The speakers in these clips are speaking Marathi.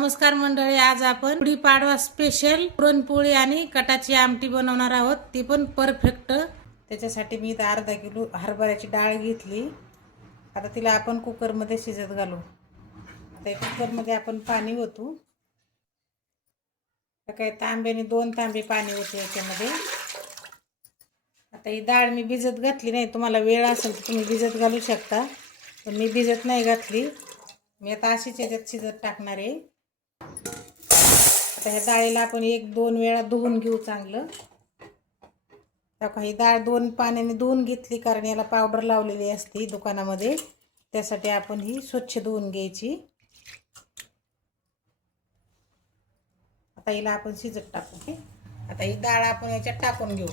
नमस्कार मंडळी, आज आपण गुढीपाडवा स्पेशल पुरणपोळी आणि कटाची आमटी बनवणार आहोत, ती पण परफेक्ट। त्याच्यासाठी मी इथे अर्धा किलो हरभऱ्याची डाळ घेतली। आता तिला आपण कुकरमध्ये शिजत घालू। आता कुकरमध्ये आपण पाणी ओतू। काही तांब्याने 2 तांबे पाणी ओतू याच्यामध्ये। आता ही डाळ मी भिजत घातली नाही, तुम्हाला वेळ असेल तर तुम्ही भिजत घालू शकता, पण मी भिजत नाही घातली। मी आता अशीच याच्यात शिजत टाकणार आहे। आता ह्या डाळीला आपण 1-2 वेळा धुवून घेऊ चांगलं। ही डाळ 2 पाण्याने धुवून घेतली, कारण याला पावडर लावलेली असते दुकानामध्ये, त्यासाठी आपण ही स्वच्छ धुवून घ्यायची। आता हिला आपण शिजत टाकू। आता ही डाळ आपण याच्यात टाकून घेऊ।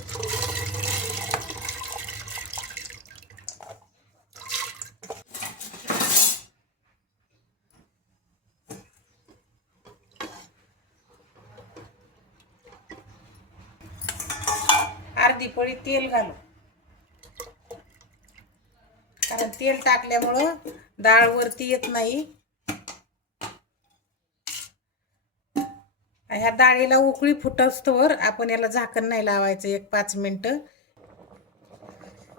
अर्धी पळी तेल घालू, कारण तेल टाकल्यामुळं डाळ वरती येत नाही। ह्या डाळीला उकळी फुटस्तोवर आपण याला झाकण नाही लावायचं, 1-5 मिनिटं।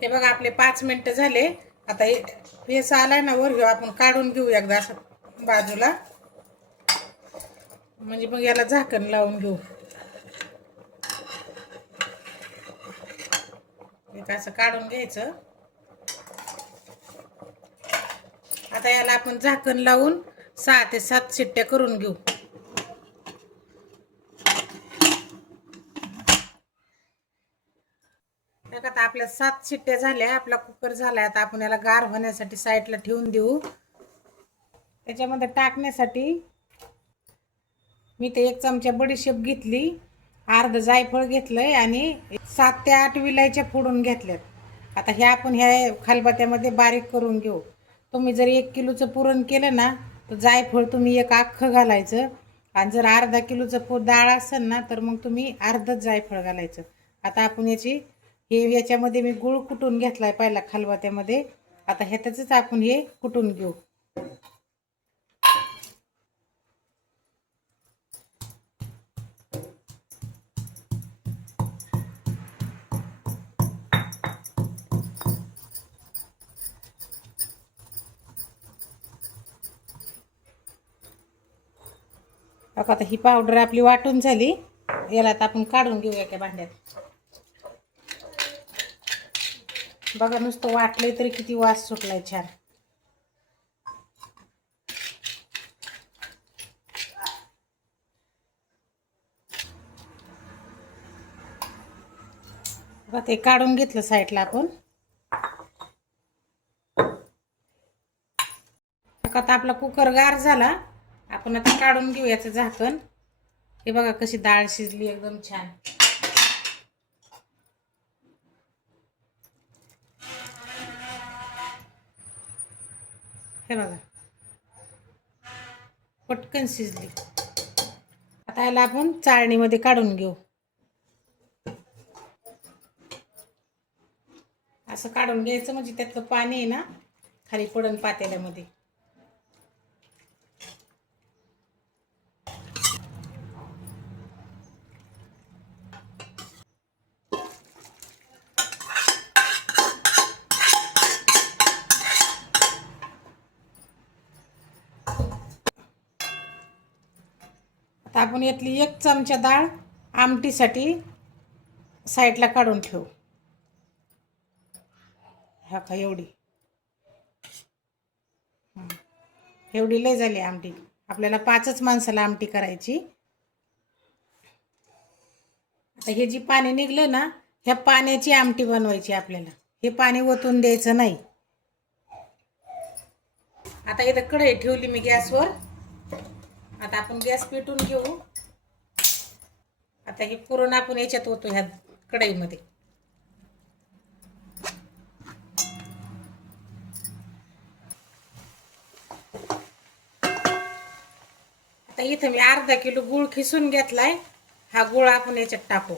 हे बघा आपले 5 मिनिटं झाले। आता हे आलाय ना वर, आपण काढून घेऊ एकदा असं बाजूला, म्हणजे मग याला झाकण लावून घेऊ। एक असं काढून घ्यायचं। आता याला आपण झाकण लावून 6 ते 7 शिट्ट्या करून घेऊ। आता आपल्या 7 शिट्ट्या झाल्या, आपला कुकर झालाय। आता आपण याला गार होण्यासाठी साईडला ठेवून देऊ। त्याच्यामध्ये टाकण्यासाठी मी ते 1 चमचा बडीशेप घेतली, अर्ध जायफळ घेतलंय आणि 7 ते 8 विलायच्या फोडून घेतल्यात। आता ह्या आपण ह्या खलबत्त्यामध्ये बारीक करून घेऊ। तुम्ही जर 1 किलोचं पुरण केलं ना, तर जायफळ तुम्ही 1 अख्खं घालायचं, आणि जर अर्धा किलोचं डाळ असेल ना, तर मग तुम्ही अर्धच जायफळ घालायचं। आता आपण याच्यामध्ये मी गूळ कुटून घेतलाय पहिला खलबत्त्यामध्ये। आता ह्यातच आपण हे कुटून घेऊ। आता ही पावडर आपली वाटून झाली, याला आता आपण काढून घेऊ एका भांड्यात। बघा नुसतं वाटलंय तरी किती वास सुटलाय छान। बघा ते काढून घेतलं साईडला आपण। आता आपला कुकर गार झाला, आपण आता काढून घेऊ याचं झाकण। हे बघा कशी डाळ शिजली एकदम छान। हे बघा पटकन शिजली। आता याला आपण चाळणीमध्ये काढून घेऊ। असं काढून घ्यायचं, म्हणजे त्यातलं पाणी आहे ना खाली पडन पातेल्यामध्ये। आता आपण यातली 1 चमचा डाळ आमटीसाठी साईडला काढून ठेवू। हा का एवढी लय झाली आमटी, आपल्याला 5च माणसाला आमटी करायची। आता हे जी पाणी निघलं ना, ह्या पाण्याची आमटी बनवायची आपल्याला, हे पाणी ओतून द्यायचं नाही। आता इथं कढई ठेवली मी गॅसवर। आता आपण गॅस पेटून घेऊ। आता हे पुरण आपण याच्यात ओतू ह्या कढईमध्ये। आता इथं मी अर्धा किलो गूळ खिसून घेतलाय, हा गूळ आपण याच्यात टाकू।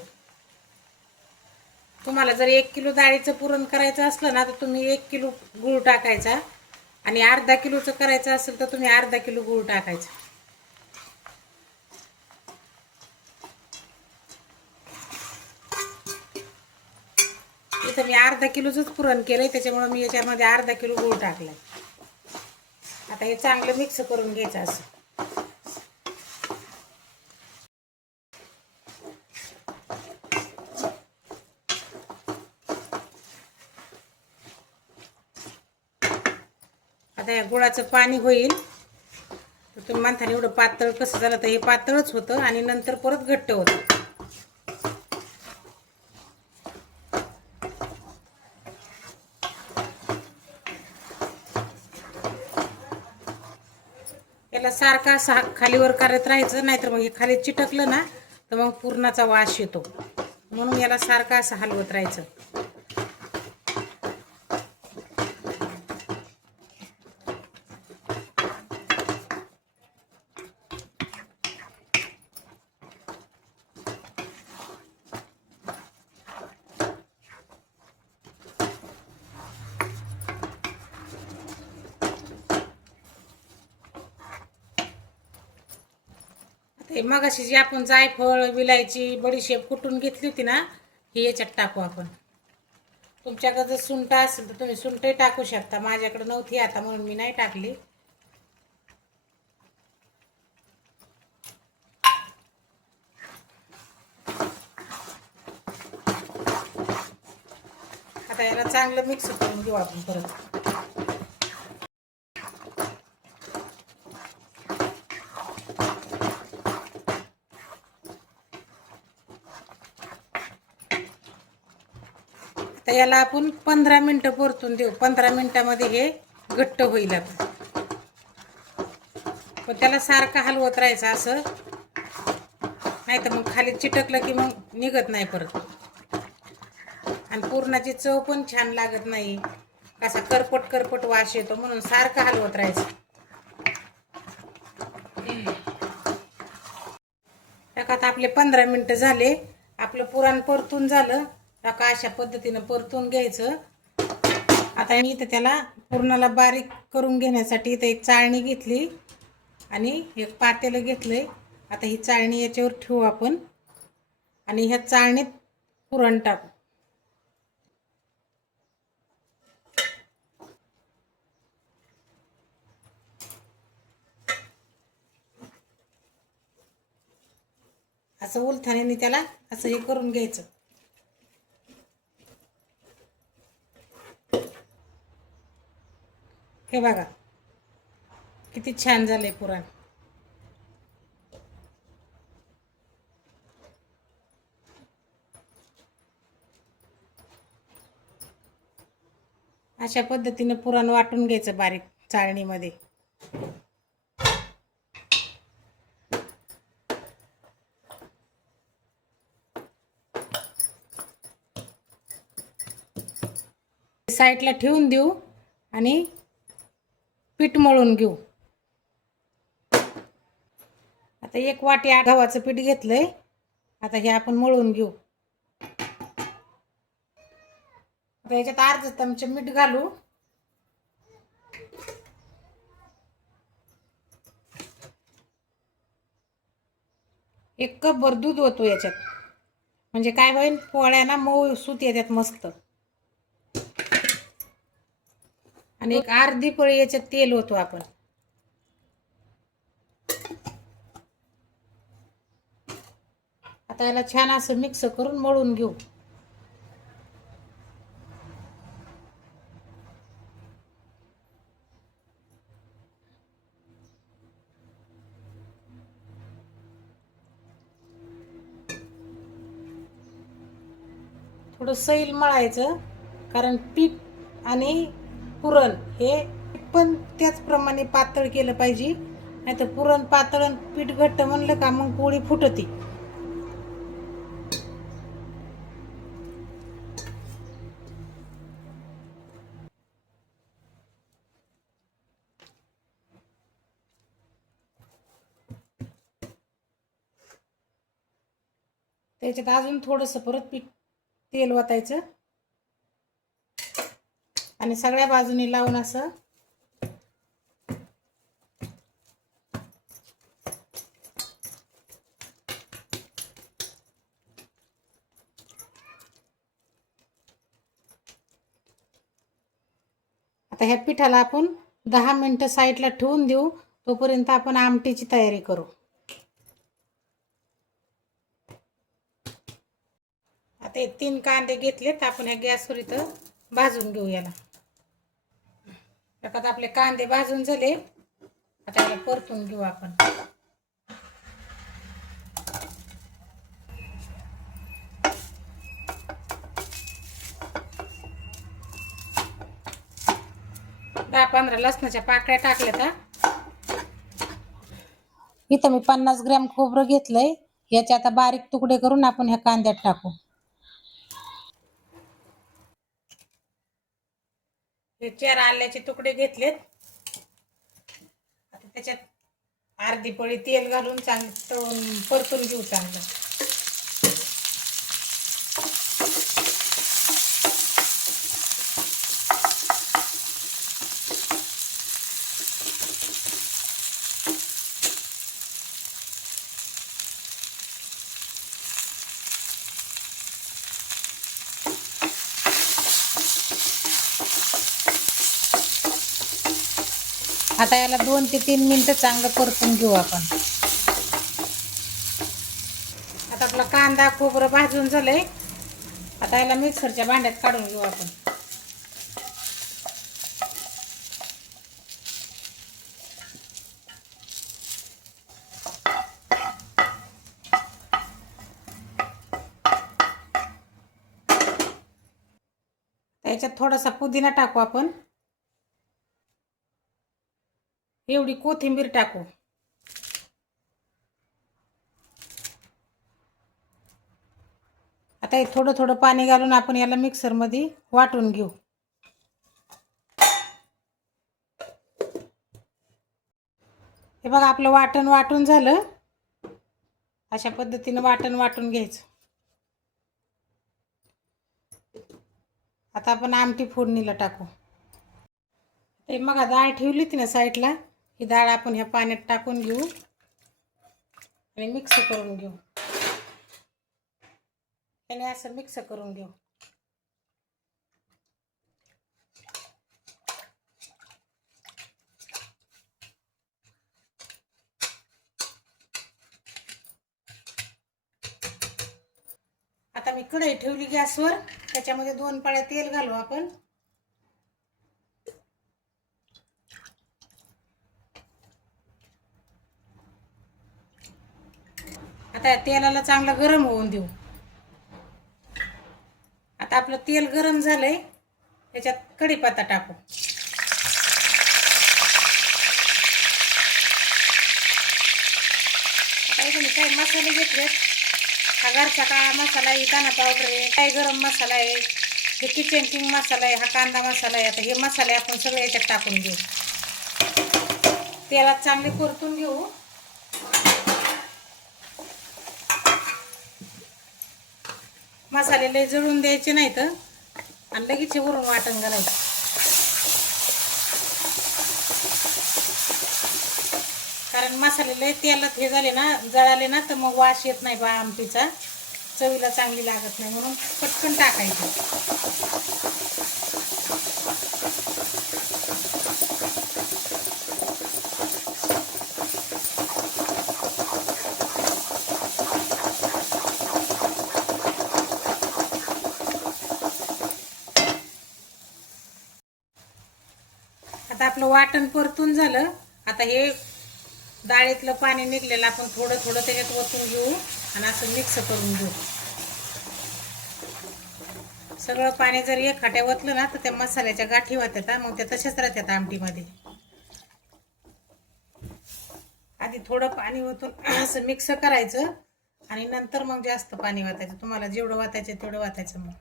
तुम्हाला जर 1 किलो डाळीचं पुरण करायचं असलं ना, तर तुम्ही 1 किलो गूळ टाकायचा, आणि अर्धा किलोचं करायचं असेल तर तुम्ही अर्धा किलो गूळ टाकायचा। इथं मी अर्धा किलोचंच पुरण केलंय, त्याच्यामुळे मी याच्यामध्ये अर्धा किलो गूळ टाकलाय. आता हे चांगलं मिक्स करून घ्यायचं असं. आता या गुळाचं पाणी होईल. तर तुम्ही म्हणता एवढं पातळ कसं झालं, तर हे पातळच होतं आणि नंतर परत घट्ट होतं. याला सारखा असं खालीवर करत राहायचं, नाहीतर मग हे खाली चिटकलं ना तर मग पुरणाचा वास येतो. म्हणून याला सारखा असं हलवत राहायचं. ते मगाशी जी आपण जायफळ, विलायची, बडीशेप कुटून घेतली होती ना, ही याच्यात टाकू आपण. तुमच्याकडे जर सुंठ असेल तर तुम्ही सुंठही टाकू शकता. माझ्याकडे नव्हती आता म्हणून मी नाही टाकली. आता याला चांगलं मिक्स करून घेऊ आपण परत. तर याला आपण 15 मिनिटं परतून देऊ. 15 मिनिटामध्ये हे घट्ट होईल. आता पण त्याला सारखं हलवत राहायचं असं, नाही तर मग खाली चिटकलं की मग निघत नाही परत. आणि पुरणाची चव पण छान लागत नाही, कसा करपट करपट वास येतो. म्हणून सारखं हलवत राहायचं. आता आपले 15 मिनिटं झाले. आपलं पुरण परतून झालं. आता अशा पद्धतीनं परतून घ्यायचं. आता मी इथं त्याला पुरणाला बारीक करून घेण्यासाठी इथं एक चाळणी घेतली आणि एक पातेलं घेतलंय. आता ही चाळणी याच्यावर ठेवू आपण आणि ह्या चाळणीत पुरण टाकू. असं उलथाण्याने त्याला असं हे करून घ्यायचं. हे बघा किती छान झालंय पुरण. अशा पद्धतीने पुरण वाटून घ्यायचं बारीक चाळणीमध्ये. साईडला ठेवून देऊ आणि पीठ मळून घेऊ. आता एक वाटी गव्हाचं पीठ घेतलंय. आता हे आपण मळून घेऊ. आता याच्यात अर्धा चमचा मीठ घालू. एक कप भर दूध होतो याच्यात, म्हणजे काय होईल, पोळ्या ना मऊ सूत येतात मस्त. आणि एक अर्धी पळी याच्यात तेल होतो आपण. आता याला छान असं मिक्स करून मळून घेऊ. थोडं सैल मळायचं, कारण पीठ आणि पुरण हे पण त्याचप्रमाणे पातळ केलं पाहिजे. नाही तर पुरण पातळ आणि पीठ घट्ट म्हणलं का मग पोळी फुटती. त्याच्यात अजून थोडंसं परत पीठ तेल ओतायचं आणि सगळ्या बाजूनी लावून असं आता ह्या पिठाला आपण 10 मिनिटं साईडला ठेवून देऊ. तोपर्यंत आपण आमटीची तयारी करू. आता हे 3 कांदे घेतलेत आपण ह्या गॅसवर इथं भाजून घेऊ याला. आता आपले कांदे भाजून झाले. आता याला परतून घेऊ आपण. दहा 15 लसणाच्या पाकळ्या टाकल्यात. इथं मी 50 ग्रॅम खोबरं घेतलंय. याचे आता बारीक तुकडे करून आपण ह्या कांद्यात टाकू. हे 4 आल्याचे तुकडे घेतलेत. आता त्याच्यात अर्धी पळी तेल घालून चांगलं परतून घेऊ चांगलं. आता याला 2 ते 3 मिनिटं चांगलं परतून घेऊ आपण. आता आपला कांदा खोबरं भाजून झालंय. आता याला मिक्सरच्या भांड्यात काढून घेऊ आपण. त्याच्यात थोडासा पुदिना टाकू आपण. एवढी कोथिंबीर टाकू. आता हे थोडं थोडं पाणी घालून आपण याला मिक्सरमध्ये वाटून घेऊ. हे बघा आपलं वाटण वाटून झालं. अशा पद्धतीने वाटून घ्यायचं. आता आपण आमटी फोडणीला टाकू. ते मग डाळ ठेवली होती ना साईडला. ही डाळ आपण ह्या पाण्यात टाकून घेऊ आणि मिक्स करून घेऊ. त्याने असं मिक्स करून घेऊ. आता मी कढई ठेवली गॅसवर. त्याच्यामध्ये 2 पळ्या तेल घालू आपण. आता तेलाला चांगलं गरम होऊन देऊ. आता आपलं तेल गरम झालंय. त्याच्यात कढीपत्ता टाकू. काही मसाले घेतलेत. हा घरचा काळा मसाला आहे, दाणा पावडर आहे, काही गरम मसाला आहे, हे किचन किंग मसाला आहे, हा कांदा मसाला आहे. आता हे मसाले आपण सगळे याच्यात टाकून घेऊ. तेलात चांगले परतून घेऊ. मसाले लय जळून द्यायचे नाहीत आणि लगेच वरून वाटण घालायचं. कारण मसाले लय तेलात हे झाले ना, जळाले ना, तर मग वास येत नाही बा आमटीचा. चवीला चांगली लागत नाही. म्हणून पटकन टाकायचं. आता आपलं वाटण परतून झालं. आता हे डाळीतलं पाणी निघलेलं आपण थोडं थोडं त्याच्यात ओतून घेऊ आणि असं मिक्स करून घेऊ. सगळं पाणी जर एक खाट्या ओतलं ना, तर त्या मसाल्याच्या गाठी होतात. मग त्या तशाच राहतात आमटीमध्ये. आधी थोडं पाणी ओतून असं मिक्स करायचं आणि नंतर मग जास्त पाणी वाटायचं. तुम्हाला जेवढं वाटायचं तेवढं वाटायचं. मग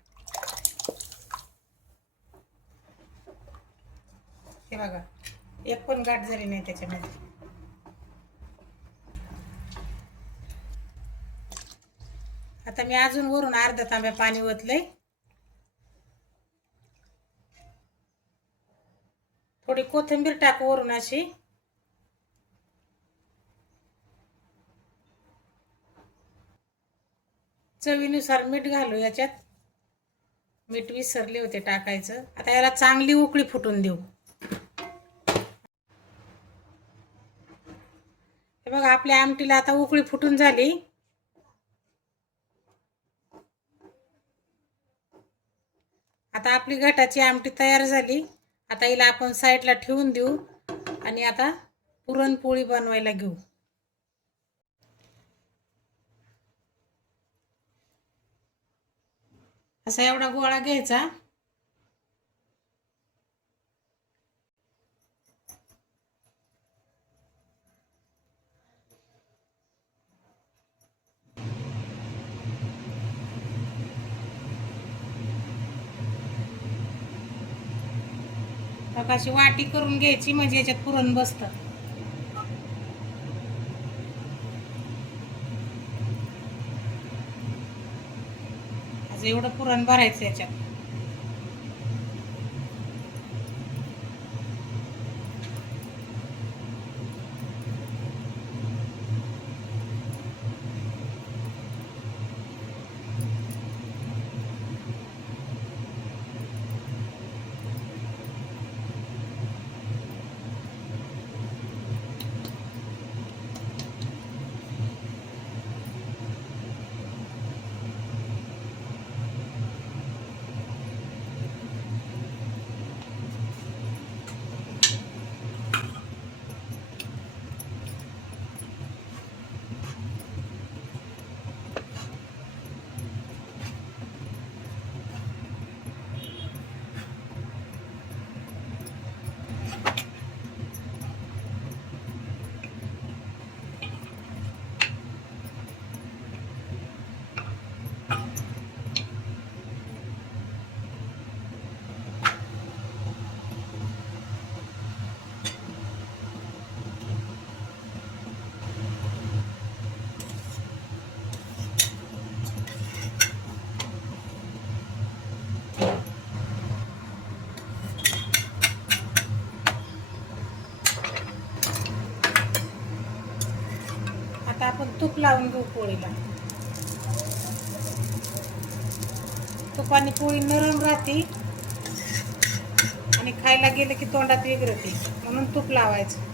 हे बघा, एक पण गाठ झाली नाही त्याच्यामध्ये. आता मी अजून वरून अर्धा तांब्या पाणी ओतलंय. थोडी कोथिंबीर टाकू वरून अशी. चवीनुसार मीठ घालू याच्यात. मीठ विसरले होते टाकायचं. आता याला चांगली उकळी फुटून देऊ. आपल्या आमटीला आता उकळी फुटून झाली. आता आपली घटाची आमटी तयार झाली. आता हिला आपण साईडला ठेवून देऊ आणि आता पुरणपोळी बनवायला घेऊ. असा एवढा गोळा घ्यायचा. अशी वाटी करून घ्यायची म्हणजे याच्यात पुरण बसतं. असं एवढं पुरण भरायचं याच्यात. आता आपण तूप लावून घेऊ पोळीला. तुपाने पोळी नरम राहते आणि खायला गेलं की तोंडात वेगळं येते, म्हणून तूप लावायचं.